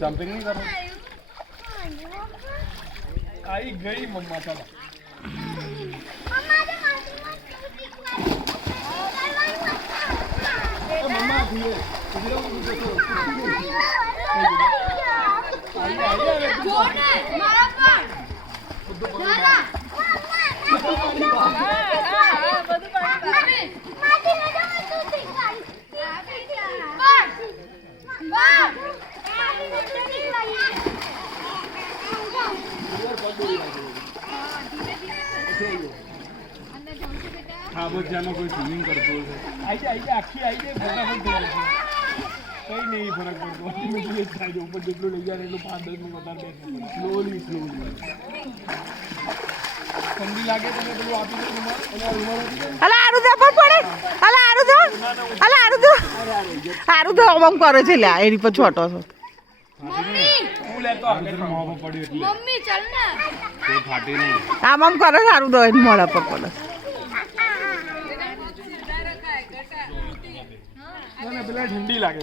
jumping नहीं कर रहा आई गई मम्मा चलो मम्मा धीरे हाँ बस जाना कोई स्विमिंग करते हो आई आखी आई फटाफट कहीं नहीं फर्क पड़ता ऑटोमेटिकली થાય ઉપર જેટલું લઈ જાય એટલું 5-10 મિનિટ વધારે બેસવું સ્લોલી ઠંડી લાગે તો પેલું આપી દે રૂમાલ અને રૂમાલ અલા આરું દે પણ પડે અલા આરું દે આરું દે આમ કરે છે લ્યા એની પર છોટો છો મમ્મી હું લેતો આગળ મોં પર પડ્યો એટલે મમ્મી ચાલ ને તે ફાટી નહીં આમ કરે સારું દે એની મોળા પર પડે પેલા ઠંડી લાગે